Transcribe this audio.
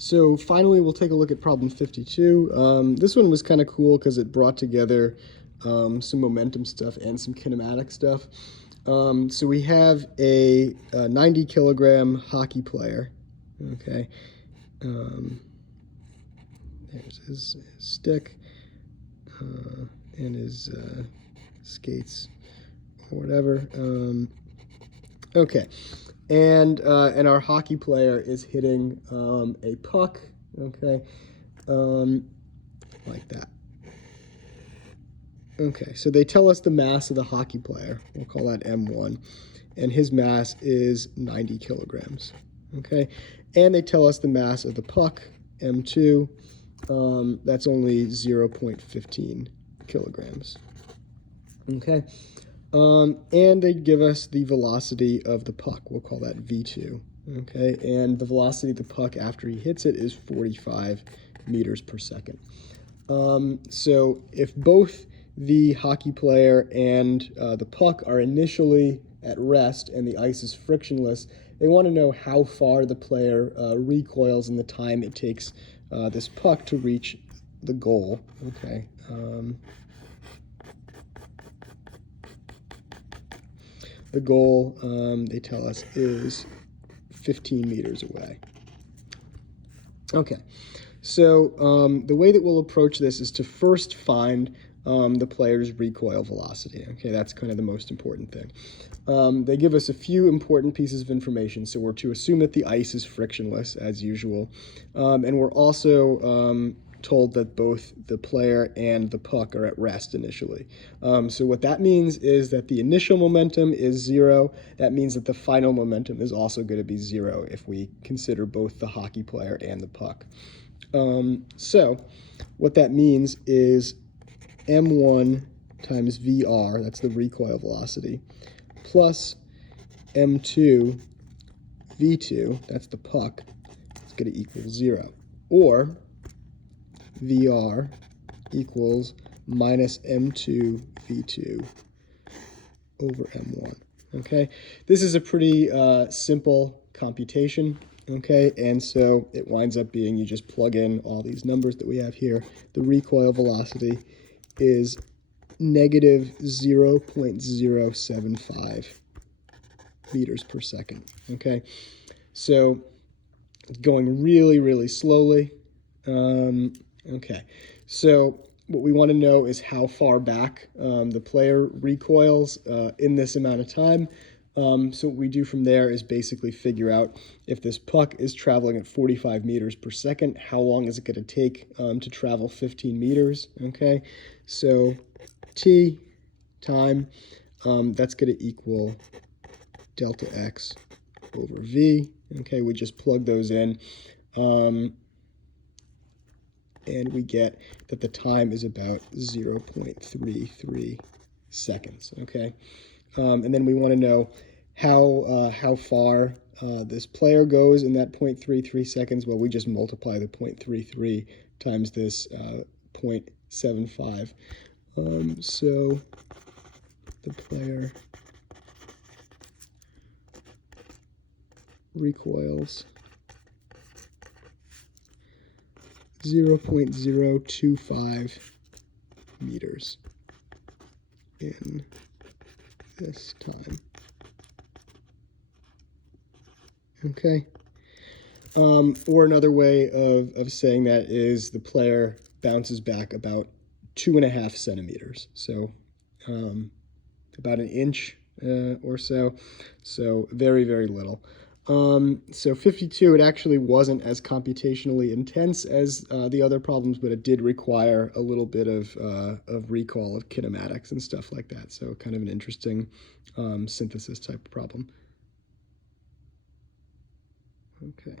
So finally, we'll take a look at problem 52. This one was kind of cool because it brought together some momentum stuff and some kinematic stuff. So we have a 90 kilogram hockey player. Okay. There's his stick and his skates or whatever. Okay. And our hockey player is hitting a puck, okay, like that. Okay, so they tell us the mass of the hockey player. We'll call that M1, and his mass is 90 kilograms, okay? And they tell us the mass of the puck, M2, that's only 0.15 kilograms, okay? And they give us the velocity of the puck. We'll call that V2, okay? And the velocity of the puck after he hits it is 45 meters per second. So if both the hockey player and the puck are initially at rest and the ice is frictionless, they want to know how far the player recoils in the time it takes this puck to reach the goal, okay? The goal, they tell us, is 15 meters away. Okay, so the way that we'll approach this is to first find the player's recoil velocity. Okay, that's kind of the most important thing. They give us a few important pieces of information. So we're to assume that the ice is frictionless, as usual. And we're also told that both the player and the puck are at rest initially. So what that means is that the initial momentum is 0. That means that the final momentum is also going to be 0 if we consider both the hockey player and the puck. So what that means is M1 times VR, that's the recoil velocity, plus M2 V2, that's the puck, it's going to equal 0. Or VR equals minus M2 V2 over M1. Okay, this is a pretty simple computation. Okay, and so it winds up being you just plug in all these numbers that we have here. The recoil velocity is negative 0.075 meters per second. Okay, so going really, really slowly. Okay, so what we want to know is how far back the player recoils in this amount of time. So what we do from there is basically figure out if this puck is traveling at 45 meters per second, how long is it going to take to travel 15 meters, okay? So T time, that's going to equal delta X over V, okay? We just plug those in. And we get that the time is about 0.33 seconds, okay? And then we want to know how far this player goes in that 0.33 seconds. Well, we just multiply the 0.33 times this 0.75. So the player recoils 0.025 meters in this time. Okay. Or another way of saying that is the player bounces back about 2.5 centimeters. So about an inch or so. So very, very little. So 52, it actually wasn't as computationally intense as the other problems, but it did require a little bit of recall of kinematics and stuff like that. So kind of an interesting synthesis type problem. Okay.